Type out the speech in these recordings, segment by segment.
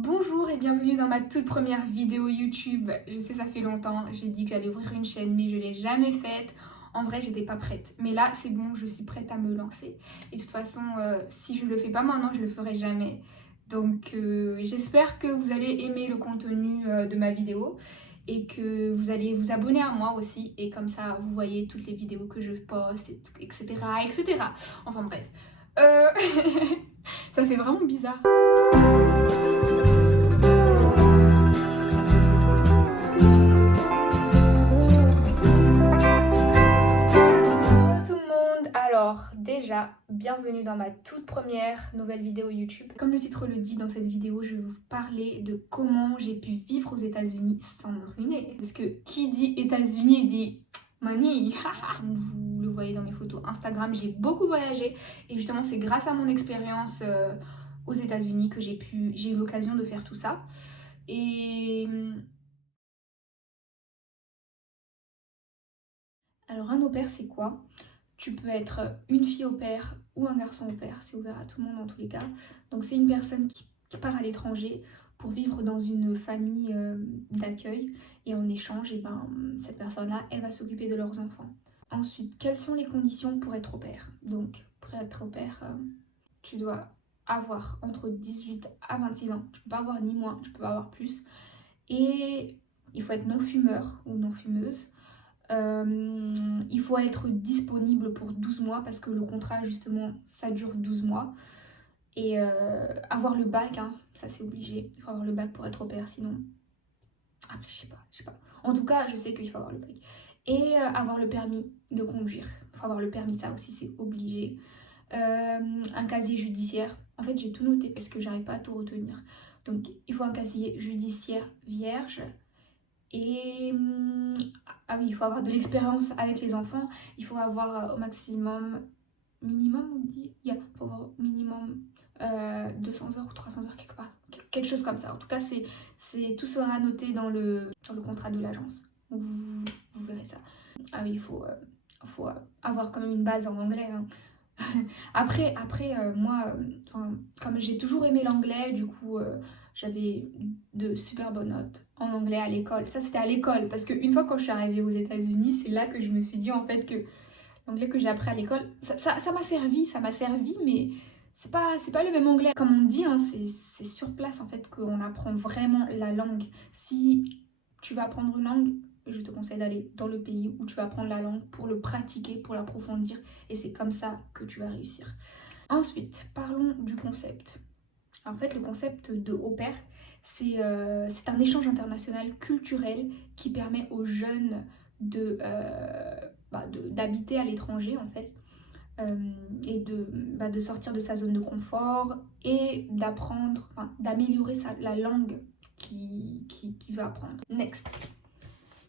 Bonjour et bienvenue dans ma toute première vidéo YouTube. Je sais, ça fait longtemps, j'ai dit que j'allais ouvrir une chaîne mais je l'ai jamais faite. En vrai, j'étais pas prête. Mais là, c'est bon, je suis prête à me lancer. Et de toute façon, si je le fais pas maintenant, je le ferai jamais. Donc j'espère que vous allez aimer le contenu de ma vidéo et que vous allez vous abonner à moi aussi. Et comme ça, vous voyez toutes les vidéos que je poste, etc. etc. Enfin bref. Euh, Ça fait vraiment bizarre. Bonjour tout le monde, alors déjà bienvenue dans ma toute première nouvelle vidéo YouTube. Comme le titre le dit, dans cette vidéo je vais vous parler de comment j'ai pu vivre aux États-Unis sans me ruiner. Parce que qui dit États-Unis dit money. Comme vous le voyez dans mes photos Instagram, j'ai beaucoup voyagé et justement c'est grâce à mon expérience aux États-Unis que j'ai eu l'occasion de faire tout ça. Et alors un au pair c'est quoi? Tu peux être une fille au pair ou un garçon au pair, c'est ouvert à tout le monde dans tous les cas. Donc c'est une personne qui part à l'étranger pour vivre dans une famille d'accueil et en échange, et ben, cette personne-là, elle va s'occuper de leurs enfants. Ensuite, quelles sont les conditions pour être au pair? Donc pour être au pair, tu dois avoir entre 18 à 26 ans, tu peux pas avoir ni moins, tu peux pas avoir plus. Et il faut être non fumeur ou non fumeuse. Il faut être disponible pour 12 mois parce que le contrat justement ça dure 12 mois. Et avoir le bac, hein, ça c'est obligé. Il faut avoir le bac pour être au pair, sinon... Après je sais pas. En tout cas je sais qu'il faut avoir le bac. Et avoir le permis de conduire. Il faut avoir le permis, ça aussi c'est obligé. Un casier judiciaire. En fait j'ai tout noté parce que j'arrive pas à tout retenir. Donc il faut un casier judiciaire vierge. Et ah oui, il faut avoir de l'expérience avec les enfants. Il faut avoir au maximum, minimum on dit, il faut avoir au minimum 200 heures ou 300 heures quelque part. Quelque chose comme ça. En tout cas, tout sera noté dans le contrat de l'agence. Vous verrez ça. Ah oui, faut avoir quand même une base en anglais, hein. Moi, comme j'ai toujours aimé l'anglais, du coup, j'avais de super bonnes notes en anglais à l'école. Ça, c'était à l'école, parce qu'une fois quand je suis arrivée aux États-Unis, c'est là que je me suis dit en fait que l'anglais que j'ai appris à l'école, ça m'a servi, mais c'est pas le même anglais. Comme on dit, hein, c'est sur place en fait qu'on apprend vraiment la langue. Si tu vas apprendre une langue, je te conseille d'aller dans le pays où tu vas apprendre la langue pour le pratiquer, pour l'approfondir, et c'est comme ça que tu vas réussir. Ensuite, parlons du concept. En fait, le concept de au pair, c'est un échange international culturel qui permet aux jeunes d'habiter à l'étranger en fait, et de sortir de sa zone de confort et d'apprendre, d'améliorer la langue qu'il veut apprendre. Next.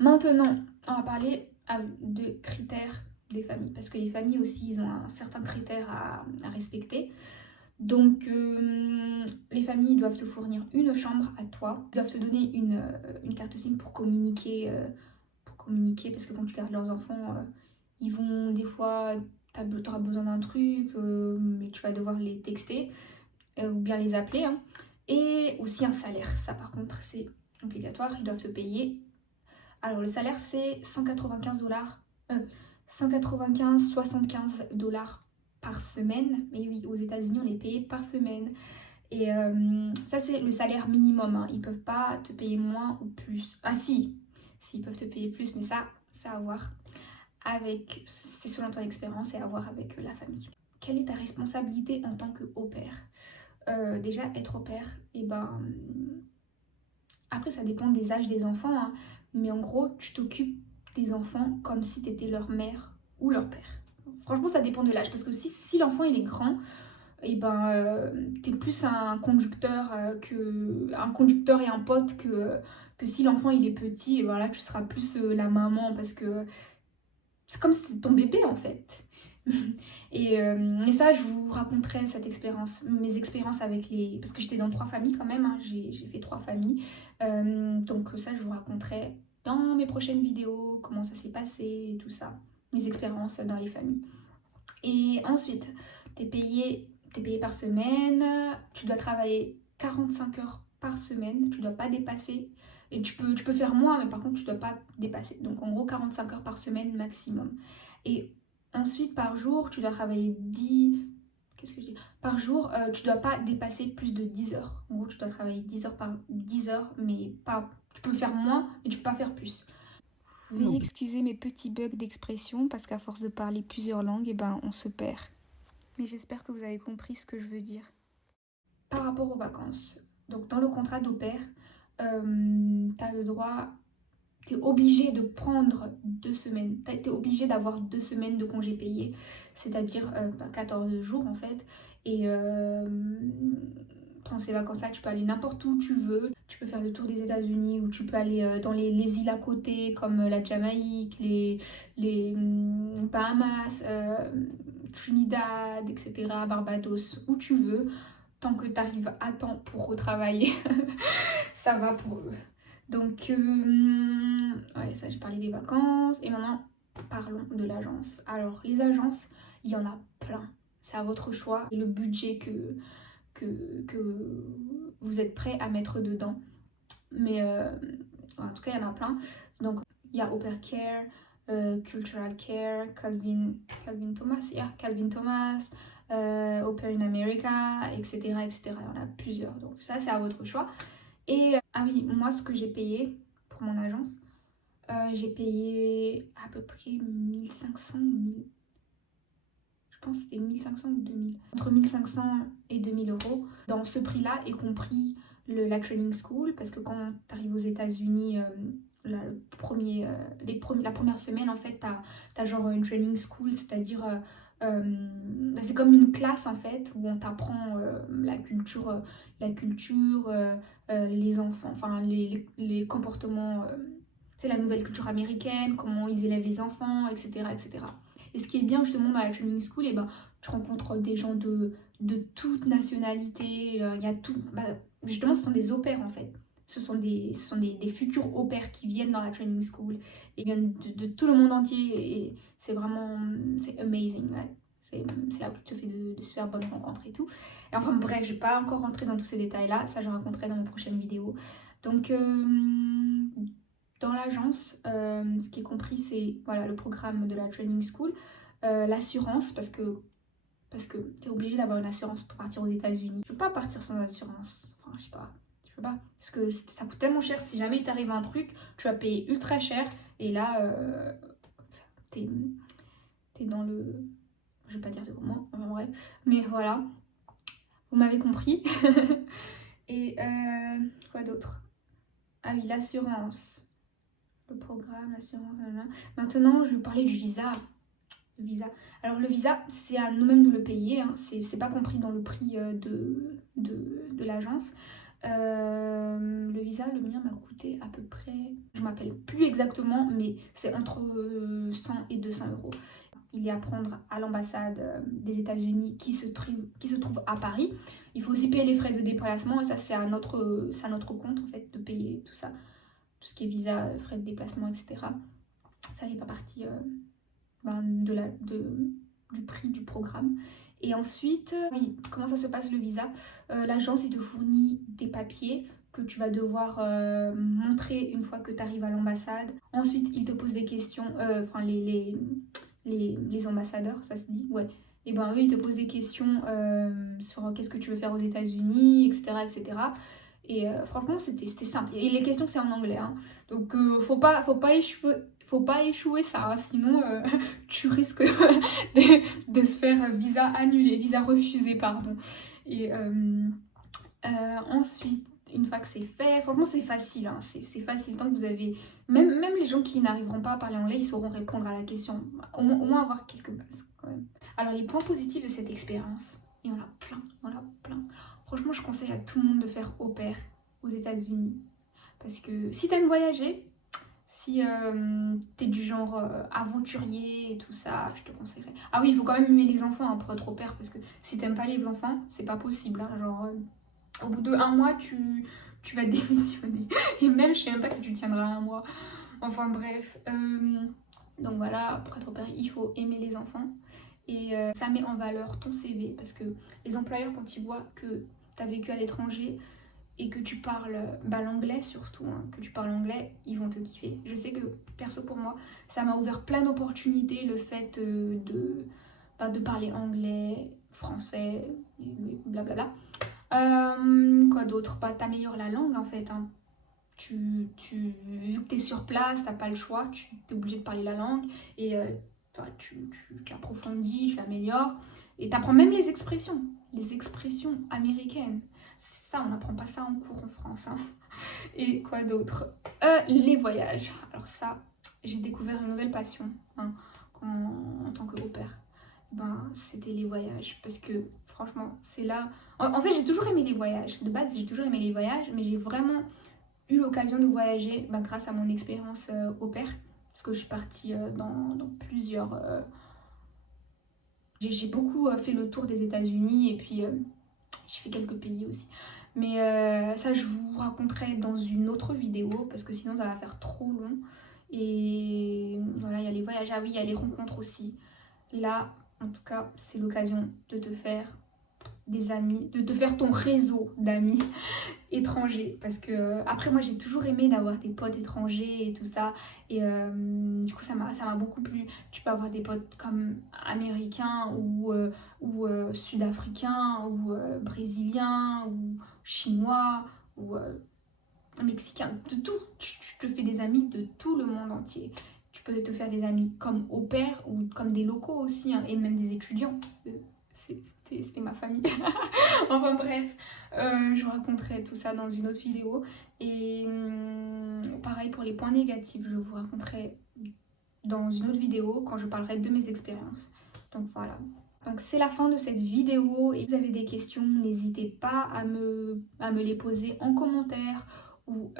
Maintenant, on va parler de critères des familles, parce que les familles aussi, ils ont un certain critère à respecter. Donc, les familles doivent te fournir une chambre à toi, ils doivent te donner une carte SIM pour communiquer, parce que quand tu gardes leurs enfants, ils vont des fois, tu auras besoin d'un truc, mais tu vas devoir les texter ou bien les appeler, hein. Et aussi un salaire, ça par contre c'est obligatoire, ils doivent te payer. Alors le salaire c'est 195 dollars, 195-75 dollars par semaine. Mais oui, aux États-Unis on est payé par semaine. Et ça c'est le salaire minimum, hein. Ils peuvent pas te payer moins ou plus. Ah si, ils peuvent te payer plus, mais ça c'est à voir avec, c'est selon ton expérience et à voir avec la famille. Quelle est ta responsabilité en tant que au pair? Déjà être au pair, et ben après ça dépend des âges des enfants, hein, mais en gros tu t'occupes des enfants comme si tu étais leur mère ou leur père. Franchement ça dépend de l'âge, parce que si l'enfant il est grand, et ben t'es plus un conducteur et un pote que si l'enfant il est petit, et ben là tu seras plus la maman, parce que c'est comme si c'était ton bébé en fait. Et ça, je vous raconterai cette expérience, mes expériences avec les... Parce que j'étais dans 3 familles quand même, hein, j'ai fait 3 familles. Donc ça, je vous raconterai dans mes prochaines vidéos, comment ça s'est passé et tout ça. Mes expériences dans les familles. Et ensuite, t'es payé par semaine, tu dois travailler 45 heures par semaine, tu dois pas dépasser, et tu peux faire moins, mais par contre tu dois pas dépasser, donc en gros 45 heures par semaine maximum. Et ensuite par jour, tu dois travailler 10, qu'est-ce que je dis? Par jour, tu dois pas dépasser plus de 10 heures. En gros, tu dois travailler 10 heures par 10 heures, mais pas, tu peux faire moins, mais tu peux pas faire plus. Veuillez excuser mes petits bugs d'expression, parce qu'à force de parler plusieurs langues, et ben on se perd. Mais j'espère que vous avez compris ce que je veux dire. Par rapport aux vacances, donc dans le contrat d'au pair, t'as le droit, t'es obligé de prendre 2 semaines, t'es obligé d'avoir 2 semaines de congés payés, c'est-à-dire 14 jours en fait, et pendant ces vacances-là, tu peux aller n'importe où tu veux, tu peux faire le tour des États-Unis ou tu peux aller dans les îles à côté comme la Jamaïque, les Bahamas, Trinidad, etc., Barbados, où tu veux, tant que tu arrives à temps pour retravailler, ça va pour eux. Donc, ouais, ça j'ai parlé des vacances. Et maintenant, parlons de l'agence. Alors, les agences, il y en a plein. C'est à votre choix. Et le budget que vous êtes prêt à mettre dedans. Mais en tout cas, il y en a plein. Donc, il y a Au Pair Care, Cultural Care, Calvin Thomas, Calvin Thomas, Au Pair in America, etc., etc. Il y en a plusieurs. Donc, ça, c'est à votre choix. Et ah oui, moi ce que j'ai payé pour mon agence, j'ai payé à peu près 1500 ou 1000. Je pense que c'était 1500 ou 2000. Entre 1500 et 2000 euros. Dans ce prix-là est compris la training school, parce que quand tu arrives aux États-Unis, la première semaine, en fait, t'as genre une training school, c'est-à-dire c'est comme une classe en fait où on t'apprend les enfants, enfin les comportements, c'est la nouvelle culture américaine, comment ils élèvent les enfants, etc., etc. Et ce qui est bien justement dans la training school, et ben, tu rencontres des gens de toute nationalité, il y a tout, justement ce sont des au pairs en fait. Ce sont des futurs au pairs qui viennent dans la training school. Ils viennent de tout le monde entier et c'est vraiment, c'est amazing. Ouais. C'est là où tu te fais de super bonnes rencontres et tout. Et enfin bref, je vais pas encore rentrer dans tous ces détails-là. Ça, je raconterai dans mes prochaines vidéos. Donc, dans l'agence, ce qui est compris, c'est voilà, le programme de la training school, l'assurance, parce que tu es obligé d'avoir une assurance pour partir aux États-Unis. Tu peux pas partir sans assurance. Enfin, je sais pas. Tu peux pas. Parce que ça coûte tellement cher. Si jamais il t'arrive un truc, tu vas payer ultra cher. Et là, t'es dans le. Je vais pas dire de comment, enfin bref. Mais voilà. Vous m'avez compris. Et quoi d'autre? Ah oui, l'assurance. Le programme, l'assurance. Maintenant, je vais parler du visa. Le visa. Alors, le visa, c'est à nous-mêmes de le payer. Hein. C'est pas compris dans le prix de l'agence. Le visa, le mien m'a coûté à peu près, je m'appelle plus exactement, mais c'est entre 100 et 200 euros. Il est à prendre à l'ambassade des États-Unis qui se trouve à Paris. Il faut aussi payer les frais de déplacement et ça, c'est à notre compte en fait de payer tout ça. Tout ce qui est visa, frais de déplacement, etc. Ça n'est pas partie du prix du programme. Et ensuite, oui, comment ça se passe le visa? L'agence, il te fournit des papiers que tu vas devoir montrer une fois que tu arrives à l'ambassade. Ensuite, il te pose des questions, enfin les ambassadeurs, ça se dit? Ouais. Et ben eux, ils te posent des questions sur qu'est-ce que tu veux faire aux États-Unis, etc., etc. Et franchement, c'était simple. Et les questions, c'est en anglais. Hein. Donc, faut pas échouer ça. Hein. Sinon, tu risques de se faire visa annulé, visa refusé, pardon. Et ensuite, une fois que c'est fait, franchement, c'est facile. Hein. C'est facile. Tant que vous avez. Même les gens qui n'arriveront pas à parler anglais, ils sauront répondre à la question. Au moins avoir quelques bases, quand même. Alors, les points positifs de cette expérience, il y en a plein. Il y en a plein. Franchement, je conseille à tout le monde de faire au pair aux États-Unis. Parce que si t'aimes voyager, si t'es du genre aventurier et tout ça, je te conseillerais. Ah oui, il faut quand même aimer les enfants hein, pour être au pair. Parce que si t'aimes pas les enfants, c'est pas possible. Hein, genre, au bout d'1 mois, tu vas démissionner. Et même, je sais même pas si tu tiendras 1 mois. Enfin bref. Donc voilà, pour être au pair, il faut aimer les enfants. Et ça met en valeur ton CV parce que les employeurs, quand ils voient que tu as vécu à l'étranger, et que tu parles l'anglais surtout, hein, que tu parles anglais, ils vont te kiffer. Je sais que perso pour moi, ça m'a ouvert plein d'opportunités le fait de parler anglais, français, blablabla. Quoi d'autre? Bah, t'améliores la langue en fait, hein. Vu que t'es sur place, t'as pas le choix, tu es obligé de parler la langue et tu l'approfondis, tu l'améliores et t'apprends même les expressions américaines. Ça, on n'apprend pas ça en cours en France, hein. Et quoi d'autre? Les voyages. Alors ça, j'ai découvert une nouvelle passion, hein, en tant que au pair. Ben, c'était les voyages parce que franchement, c'est là. En fait, j'ai toujours aimé les voyages. De base, j'ai toujours aimé les voyages, mais j'ai vraiment eu l'occasion de voyager grâce à mon expérience au pair. Parce que je suis partie dans plusieurs. J'ai beaucoup fait le tour des États-Unis et puis j'ai fait quelques pays aussi. Mais ça, je vous raconterai dans une autre vidéo parce que sinon, ça va faire trop long. Et voilà, il y a les voyages. Ah oui, il y a les rencontres aussi. Là, en tout cas, c'est l'occasion de te faire des amis, de te faire ton réseau d'amis étrangers. Parce que, après, moi, j'ai toujours aimé d'avoir des potes étrangers et tout ça. Et du coup, ça m'a beaucoup plu. Tu peux avoir des potes comme américains ou sud-africains ou brésiliens ou chinois ou mexicains, de tout. Tu te fais des amis de tout le monde entier. Tu peux te faire des amis comme au pair ou comme des locaux aussi, hein, et même des étudiants. C'était ma famille. Enfin bref, je vous raconterai tout ça dans une autre vidéo. Et pareil pour les points négatifs, je vous raconterai dans une autre vidéo quand je parlerai de mes expériences. Donc voilà. Donc c'est la fin de cette vidéo et si vous avez des questions, n'hésitez pas à me les poser en commentaire ou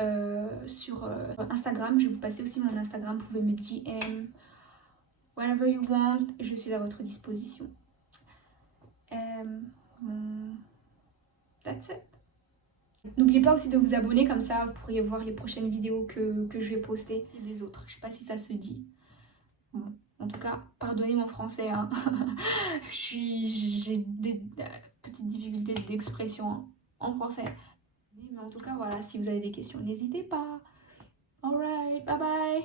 sur Instagram. Je vais vous passer aussi mon Instagram, vous pouvez me DM whenever you want, je suis à votre disposition. That's it. N'oubliez pas aussi de vous abonner, comme ça vous pourriez voir les prochaines vidéos que je vais poster. C'est des autres, je sais pas si ça se dit. Bon, en tout cas, pardonnez mon français, hein. J'ai des petites difficultés d'expression en français. Mais en tout cas, voilà, si vous avez des questions, n'hésitez pas. Alright, bye bye.